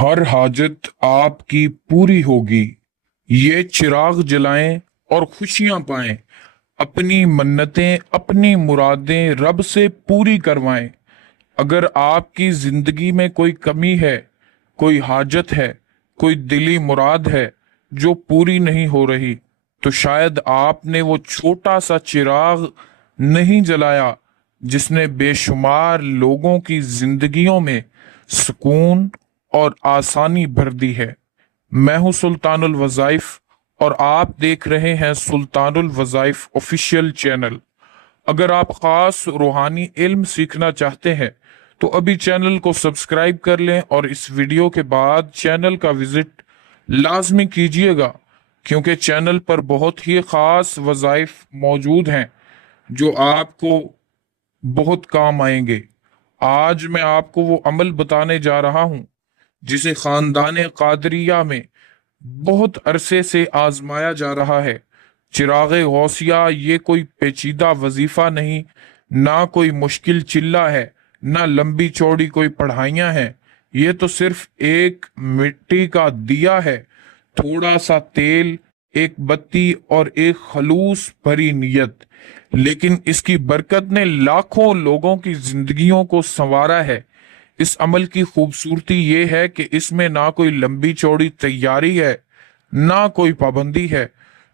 हर हाजत आपकी पूरी होगी। ये चिराग जलाएं और खुशियां पाएं। अपनी मन्नतें अपनी मुरादें रब से पूरी करवाएं। अगर आपकी जिंदगी में कोई कमी है, कोई हाजत है, कोई दिली मुराद है जो पूरी नहीं हो रही, तो शायद आपने वो छोटा सा चिराग नहीं जलाया जिसने बेशुमार लोगों की जिंदगियों में सुकून और आसानी भर दी है। मैं हूं सुल्तानुल वज़ाइफ और आप देख रहे हैं सुल्तानुल वज़ाइफ ऑफिशियल चैनल। अगर आप खास रूहानी इल्म सीखना चाहते हैं तो अभी चैनल को सब्सक्राइब कर लें और इस वीडियो के बाद चैनल का विजिट लाजमी कीजिएगा, क्योंकि चैनल पर बहुत ही खास वज़ाइफ मौजूद हैं जो आपको बहुत काम आएंगे। आज मैं आपको वो अमल बताने जा रहा हूं जिसे खानदान कादरिया में बहुत अरसे से आजमाया जा रहा है। चिरागे गौसिया ये कोई पेचीदा वजीफा नहीं, ना कोई मुश्किल चिल्ला है, ना लंबी चौड़ी कोई पढ़ाइयाँ हैं। ये तो सिर्फ एक मिट्टी का दिया है, थोड़ा सा तेल, एक बत्ती और एक खलूस भरी नियत। लेकिन इसकी बरकत ने लाखों लोगों की जिंदगियों को संवारा है। इस अमल की खूबसूरती ये है कि इसमें ना कोई लंबी चौड़ी तैयारी है, ना कोई पाबंदी है।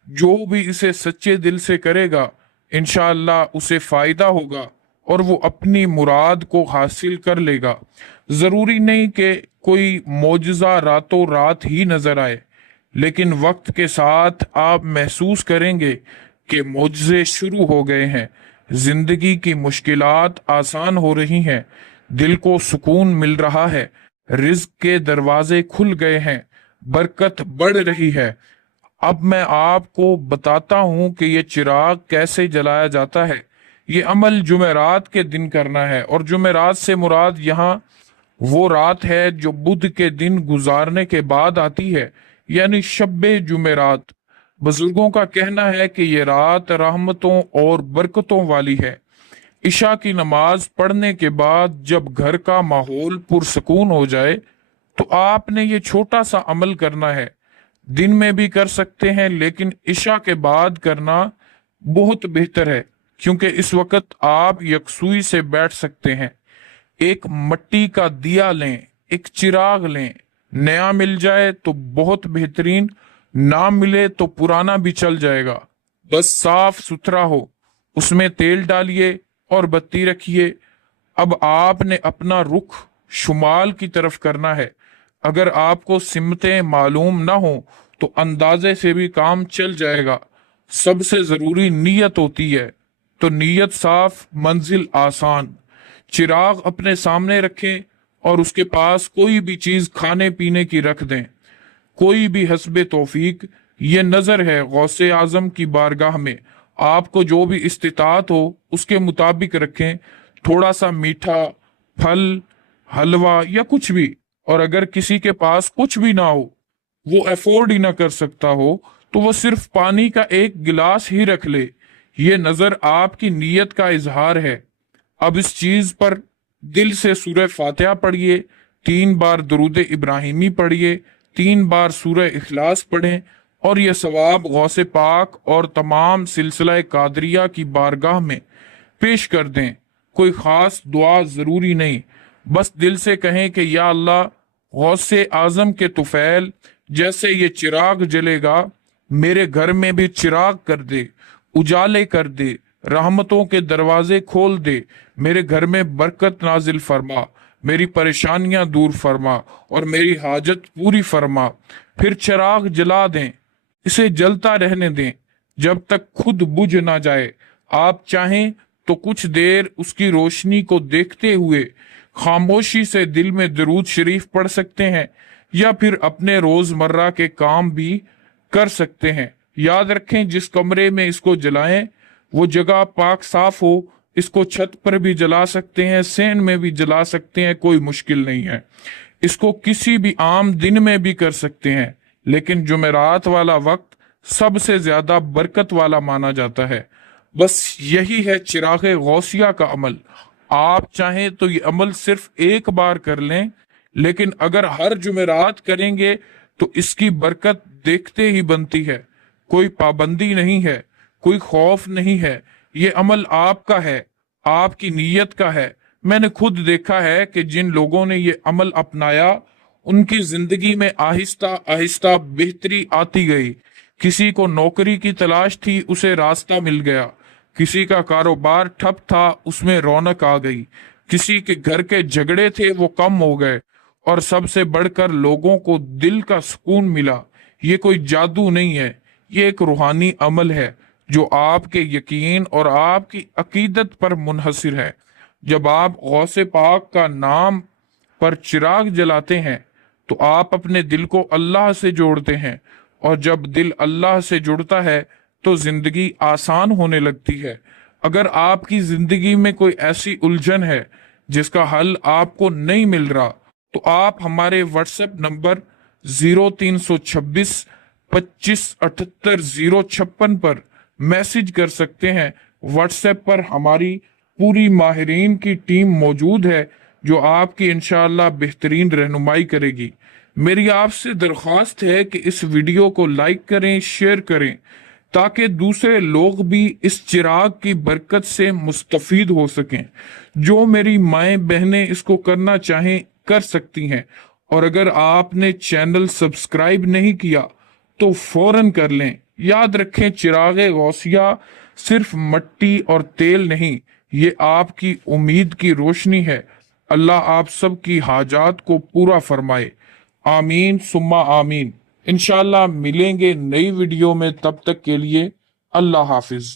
जो भी इसे सच्चे दिल से करेगा इंशाअल्लाह उसे फायदा होगा और वो अपनी मुराद को हासिल कर लेगा। जरूरी नहीं कि कोई मोजज़ा रातों रात ही नजर आए, लेकिन वक्त के साथ आप महसूस करेंगे कि मोजज़े शुरू हो गए हैं। जिंदगी की मुश्किलात आसान हो रही हैं, दिल को सुकून मिल रहा है, रिज्क के दरवाजे खुल गए हैं, बरकत बढ़ रही है। अब मैं आपको बताता हूं कि ये चिराग कैसे जलाया जाता है। ये अमल जुमेरात के दिन करना है, और जुमेरात से मुराद यहाँ वो रात है जो बुध के दिन गुजारने के बाद आती है, यानी शब्बे जुमेरात। बुजुर्गों का कहना है कि ये रात रहमतों और बरकतों वाली है। इशा की नमाज पढ़ने के बाद जब घर का माहौल पुरसकून हो जाए तो आपने ये छोटा सा अमल करना है। दिन में भी कर सकते हैं, लेकिन इशा के बाद करना बहुत बेहतर है, क्योंकि इस वक्त आप यकसुई से बैठ सकते हैं। एक मट्टी का दिया लें, एक चिराग लें। नया मिल जाए तो बहुत बेहतरीन, ना मिले तो पुराना भी चल जाएगा, बस साफ सुथरा हो। उसमें तेल डालिए और बत्ती रखिए। अब आपने अपना रुख शुमाल की तरफ करना है। अगर आपको सिमतें मालूम ना हो तो अंदाजे से भी काम चल जाएगा। सबसे जरूरी नीयत होती है, तो नीयत साफ, मंजिल आसान। चिराग अपने सामने रखें और उसके पास कोई भी चीज खाने पीने की रख दें, कोई भी हस्बे तौफीक। ये नजर है गौसे आजम की बारगाह में, आपको जो भी इस्तिताअत हो उसके मुताबिक रखें। थोड़ा सा मीठा, फल, हलवा या कुछ भी। और अगर किसी के पास कुछ भी ना हो, वो अफोर्ड ही ना कर सकता हो, तो वो सिर्फ पानी का एक गिलास ही रख ले। ये नजर आपकी नीयत का इजहार है। अब इस चीज पर दिल से सूरह फातिहा पढ़िए, 3 बार दुरूद इब्राहिमी पढ़िए, 3 बार सूरह इखलास पढ़ें, और यह सवाब गौसे पाक और तमाम सिलसिला कादरिया की बारगाह में पेश कर दें। कोई खास दुआ जरूरी नहीं, बस दिल से कहें कि या अल्लाह, गौसे आजम के तुफैल जैसे ये चिराग जलेगा, मेरे घर में भी चिराग कर दे, उजाले कर दे, रहमतों के दरवाजे खोल दे, मेरे घर में बरकत नाजिल फरमा, मेरी परेशानियां दूर फरमा और मेरी हाजत पूरी फरमा। फिर चिराग जला दें, इसे जलता रहने दें जब तक खुद बुझ ना जाए। आप चाहें तो कुछ देर उसकी रोशनी को देखते हुए खामोशी से दिल में दरूद शरीफ पढ़ सकते हैं, या फिर अपने रोजमर्रा के काम भी कर सकते हैं। याद रखें, जिस कमरे में इसको जलाएं वो जगह पाक साफ हो। इसको छत पर भी जला सकते हैं, सेन में भी जला सकते हैं, कोई मुश्किल नहीं है। इसको किसी भी आम दिन में भी कर सकते हैं, लेकिन जुमेरात वाला वक्त सबसे ज्यादा बरकत वाला माना जाता है। बस यही है चिराग गौसिया का अमल। आप चाहें तो ये अमल सिर्फ एक बार कर लें, لیکن اگر ہر جمعرات کریں گے تو اس کی برکت دیکھتے ہی بنتی ہے۔ کوئی پابندی نہیں ہے، کوئی خوف نہیں ہے، یہ عمل آپ کا ہے، آپ کی نیت کا ہے۔ میں نے خود دیکھا ہے کہ جن لوگوں نے یہ عمل اپنایا ان کی زندگی میں آہستہ آہستہ بہتری آتی گئی۔ کسی کو نوکری کی تلاش تھی، اسے راستہ مل گیا۔ کسی کا کاروبار ٹھپ تھا، اس میں رونق آ گئی۔ کسی کے گھر کے جھگڑے تھے، وہ کم ہو گئے، اور سب سے بڑھ کر لوگوں کو دل کا سکون ملا۔ یہ کوئی جادو نہیں ہے، یہ ایک روحانی عمل ہے جو آپ کے یقین اور آپ کی عقیدت پر منحصر ہے۔ جب آپ غوث پاک کا نام پر چراغ جلاتے ہیں تو آپ اپنے دل کو اللہ سے جوڑتے ہیں، اور جب دل اللہ سے جڑتا ہے تو زندگی آسان ہونے لگتی ہے۔ اگر آپ کی زندگی میں کوئی ایسی الجھن ہے جس کا حل آپ کو نہیں مل رہا تو آپ ہمارے واٹس ایپ نمبر 0326 2578 056 پر میسج کر سکتے ہیں۔ واٹس ایپ پر ہماری پوری ماہرین کی ٹیم موجود ہے جو آپ کی انشاءاللہ بہترین رہنمائی کرے گی۔ میری آپ سے درخواست ہے کہ اس ویڈیو کو لائک کریں، شیئر کریں، تاکہ دوسرے لوگ بھی اس چراغ کی برکت سے مستفید ہو سکیں۔ جو میری مائیں بہنیں اس کو کرنا چاہیں کر سکتی ہیں، اور اگر آپ نے چینل سبسکرائب نہیں کیا تو فوراً کر لیں۔ یاد رکھیں، چراغ غوثیہ صرف مٹی اور تیل نہیں، یہ آپ کی امید کی روشنی ہے۔ اللہ آپ سب کی حاجات کو پورا فرمائے، آمین ثم آمین۔ انشاءاللہ ملیں گے نئی ویڈیو میں، تب تک کے لیے اللہ حافظ۔